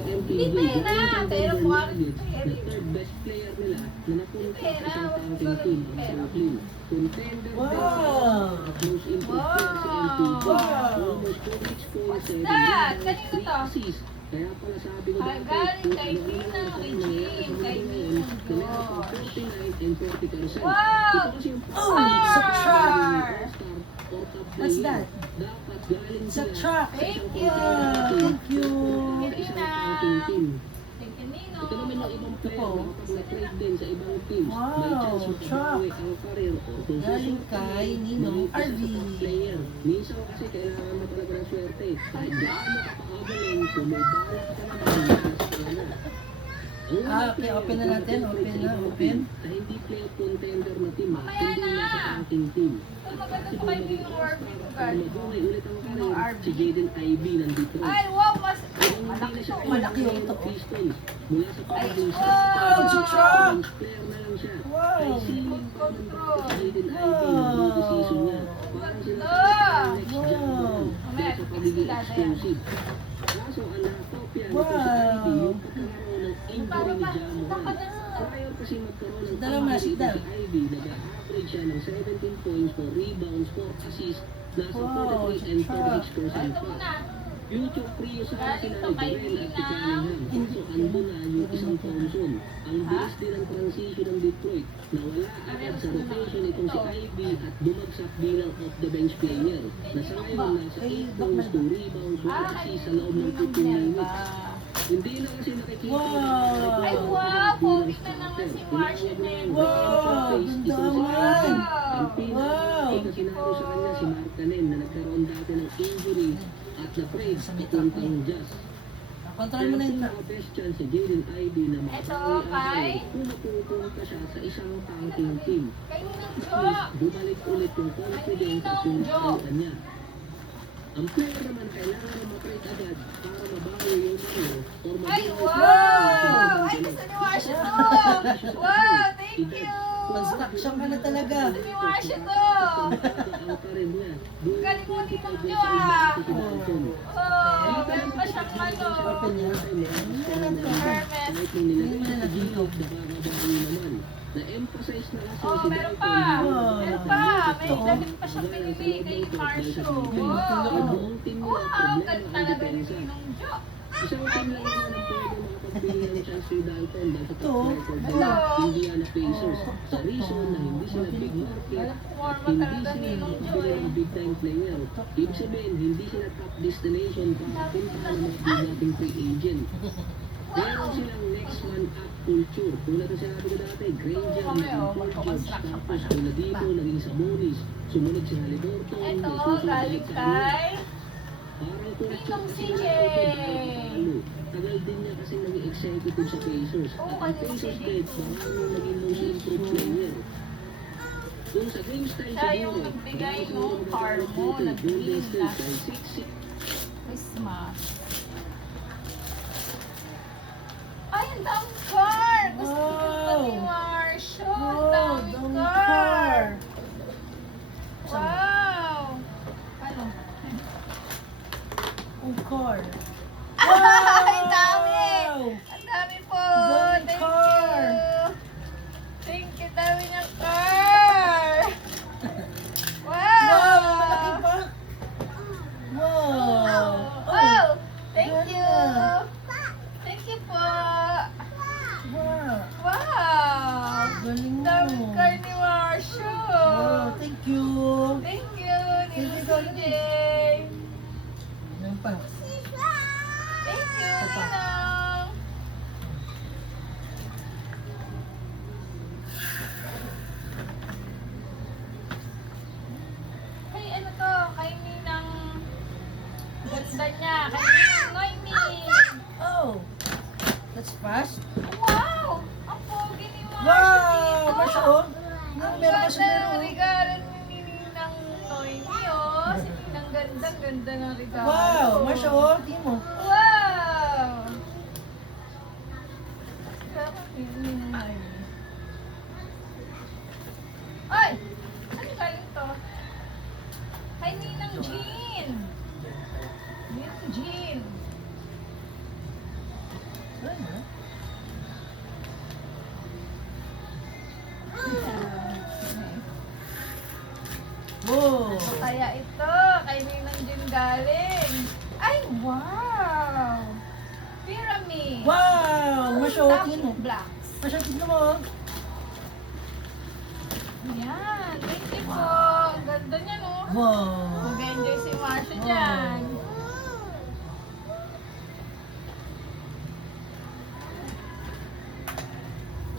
Hindi pera, pero quality player. Third best player nila na napunta sa Pera, isang wag counting ganun team, ang pera. Franklin. Contender Wow! most improved player sa LPG. Wow! Almost 46.7 that? rebounds, Kanino 3 to? assists. Kaya pala sabi ko Ay, dati, galing kung kay ano-ano Nina, ang kay nangyayari Jean, sa kay mundo Nina, ngayon, na meron pang Josh. 49 and 40%. Wow! Ito kasi yung Oh, sa truck! all-star or top What's player. that? Dapat galing Sa sila truck! sa Thank isang you! contender team. Thank you! Sa isang counting team. Thank you, Nino. Ito naman yung ibang player Ito. na kapag na-trade din sa ibang teams, may Wow, chance truck. makabawi ang career o kung Galing susunod kay Ninong maging isa sa RV. top player. Minsan kasi kailangan mo talaga ng swerte. Kahit gaano ka pa-agaling, kung may balak ka naman, nasa na. Okay, open na natin. Open na, open. Na hindi playoff contender na team, Mamaya kundi na. nasa ranking team. Ito maganda pa kayo yung RV ko, Para guys. mabuhay ulit ang Ninong career, RV. si Jaden Ivey ng Detroit. Ay, wow, mas... Kung hindi Malaki na siya to. Malaki yung ito. Pistons, mula sa Providence, wow, si Truck! player na lang siya. Wow. Ay, ceiling pa ng Control. si Jaden Ivey ng rookie season niya. Parang sila sa next Wow. general dahil sa pagiging Wow. explosive. Kaso, ang nakatopia nito Wow. sa Ivey, yung pagkakaroon ng injury ni Ja Morant. Prior kasi magkaroon ng Dalawa na, injury sit down. si Ivey, nag-average siya ng 17 points, 4 rebounds, 4 assists, nasa Wow, 43 and Truck. 36% Ito pa. muna. Future trio sa Galing sila to ni kay Durant at si Nina. Cunningham. Kaso andun na yung isang Thompson. Ang bilis din ang transition ng Detroit. Nawala agad sa rotation itong si Ivy at bumagsak bilang off the bench player. Na sa ngayon nasa 8 points, 2 rebounds, 1 assist sa loob ng 15 minutes. Hindi na kasi nakikita Wow. yung Ay, wow, pogi na naman si Marshall na yun. Wow, ganda naman. Ang Wow. pinakasinado sa kanya si Markkanen na nagkaroon dati ng injury at na-trade papuntang Jazz. Control mo na yung truck. Best chance si Jaden Ivey na Ito, makapawi kay? kung mapupunta siya sa isang tanking team. Kay Ninong At Jo. least bumalik ulit yung confidence at yung nakita niya. Ang player naman kailangan na ma-trade agad para mabawi yung career or Ay, mabuhay wow! Ay, gusto ni Washa to! Wow, thank you! Construction ka na talaga. Gusto ni Washa to! ang career niya. Galing mo din ng Jo, ah! Wow! Oh, meron pa siyang ano. Open niya. Kahit nung nilagay Hindi mo na sa dito. G-League, nakakabawi naman. Na-emphasize na kasi Oh, si meron pa! Dalton. Meron pa! May damit pa siyang binili kay Marshall. Wow! Ang buong team nila, Wow, problema ganda ang talaga ni depensa. Ninong Jo. Isang team lang naman ang pwede makapagbili ng chance kay Dalton dahil sa top Ito. record nila, Indiana Pacers. Sa reason na hindi sila big market at hindi sila makabili ng big time player. Ibig sabihin, hindi sila top destination para punta ng mga big nating free agent. Meron silang next man up culture. Tulad na sinabi ko dati, Granger, naging Paul George, tapos Oladipo, naging Sabonis, sumunod si Haliburton, may Ito, susunod galing ulit sa kanila. kay... Parang culture Ninong kasi CJ. na tagal din niya kasi naging executive sa Pacers. Oo, At ang kasi Pacers CJ. kahit maraming naging most improved player. Kung sa game style Siya siguro, yung nagbigay baka nung siguro hormone, Golden nag-green State na dahil 6-6 Christmas. Ay, ang daming car! Gusto ko Wow. ni Marshall. Ang Wow, daming daming car! car. Wow! Ano? Ang car. Ay, ang dami! Wow! Ang dami po! Daming Thank car. you! Thank you, dami ng car! Wow! Wow! Malaki pa. Wow! Oh! Thank you! ganda. Thank you po! Wow! Wow! Galing mo. Daming car ni Wow, Marshall! thank you. Thank you, Nino CJ! Yan pa. Thank you, Ninong! Kay ano to? Kay Ninang... Ganda niya! Kay Ninang Noemi! Oh! That's fast. Wow! Ang pogi ni Marshall Wow! dito! Masya oh. Ang Meron ganda pa siya ng meron. regalo ni Ninang Noemi, oh! Si Ninang ganda ng regalo. Wow! Masya oh. Tingin mo. Wow! Sarap yung Ninang Noemi. Ay! Ano galing to? Kay Ninang Jean! Ninang Jean! Wow! Kaya ito, kay Ninang Jin galing. Ay, wow! Pyramid. Wow! Masyokin mo. Blocks. Masyokin mo. Yan, thank you po. Ang ganda niya, no? Wow! Mag-enjoy si Marsha dyan.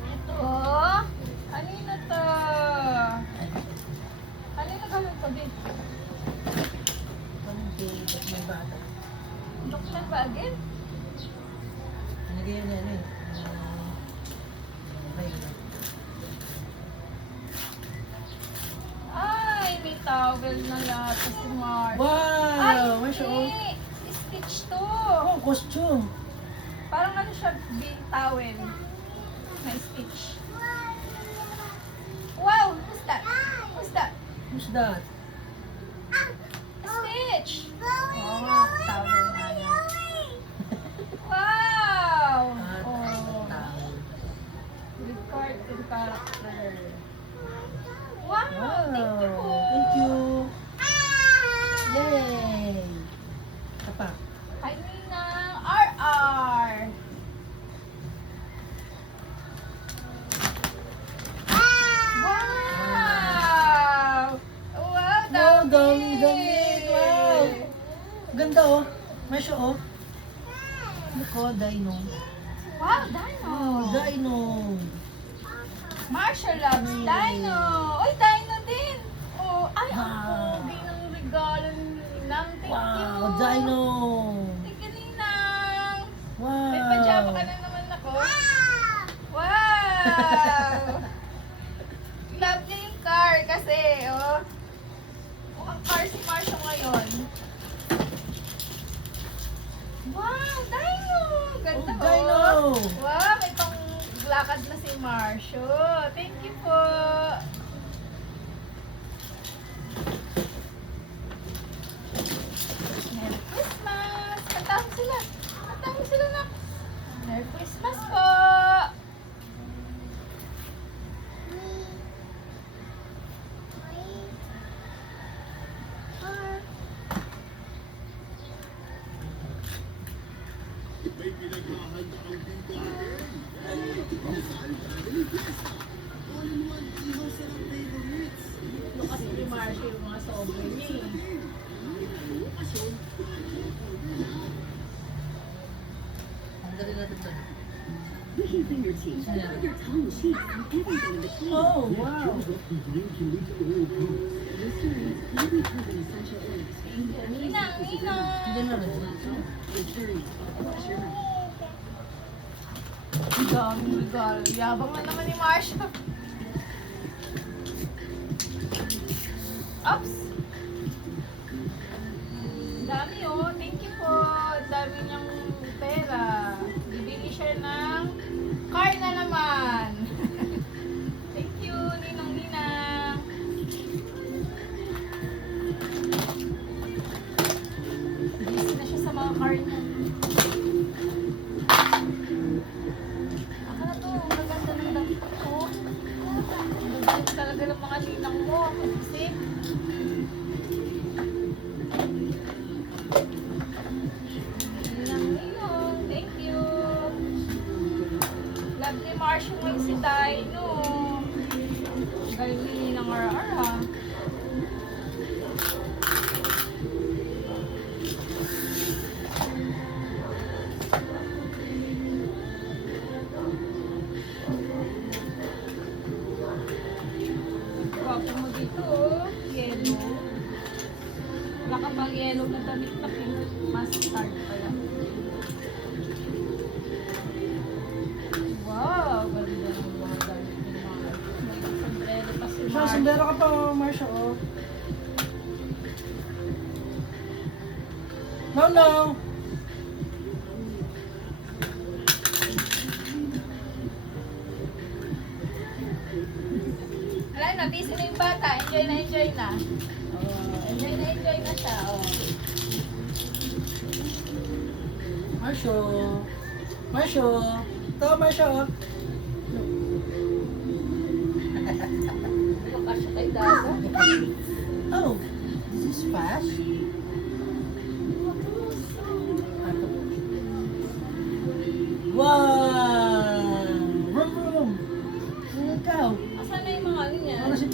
Ito, kanina to? Kanina galing to din? May bata. Dokman ba again? Nagay yun yan eh. Ay, may towel na lahat si Marsha. Ay, Wow! Masyo. hindi. Stitch to. Oh, costume. Parang ano siya, big towel. May stitch. Wow! Who's that? Who's that? Who's that? Stitch! Oh, towel na yan. Wow! Oh, Towel. with cartoon character. Wow! Thank you po. Thank you. Yay! Apa? Kay Ninang RR. Wow! Wow, Wow, dami! dami. Wow! Ganda oh. Masyo oh. Nako, dino. Wow, Dino! Oh, dino. Marshall loves Dino! Uy, Dino din! Oh, ay, ang Wow. pogi ng regalo ni Ninang. Thank you! Wow, dino. Thank you, Ninang! Wow. May pajama ka na naman ako. Wow! Love niya yung car kasi, oh. Mukhang car si Marshall ngayon. Wow, Dino! Ganda, Oh, Dino. oh. Wow, may pang lakad na si Marshall. Thank you po. Merry Christmas! Kantahan sila. Kantahan sila na. Merry Christmas po! Ito kasi ni Marshall yung mga sobre niya eh. Ang galing natin to. Push your fingertips, Yeah. put your tongue, cheeks, and everything in between. Oh, wow. Listerine, every cousin essential oils. Ninang, Ninang! Hindi na rin. Listerine, wash your mouth. Ang daming regalo. Yabang na naman ni Marshall. Oops! Ang dami oh. Thank you po. Ang dami niyang pera. Bibili siya ng car na naman. Thank you, Ninang Ninang. Busy na siya sa mga car niya. Aka na to, ang gaganda ng damit ko. Ang ganda talaga ng mga ninang mo. Isip. Ninang Ninong, thank you. Love ni Marshall may si Dino. Galing ni Ninang RR ha. Gwapo mo dito, oh. Yellow. Wala ka pang yellow na damit na pink. Mustard pala. Wow, ganda ng mga damit ni Mark. May sombrero pa si So, Mark. sundero ka pa, Marsha, oh. No, no. Wala na, busy na yung bata. Enjoy na, enjoy na. Oh, enjoy na siya. Oh. Marsha. Marsho! Ito, Marsho! Makasya kay Daza. Oh, this is fast.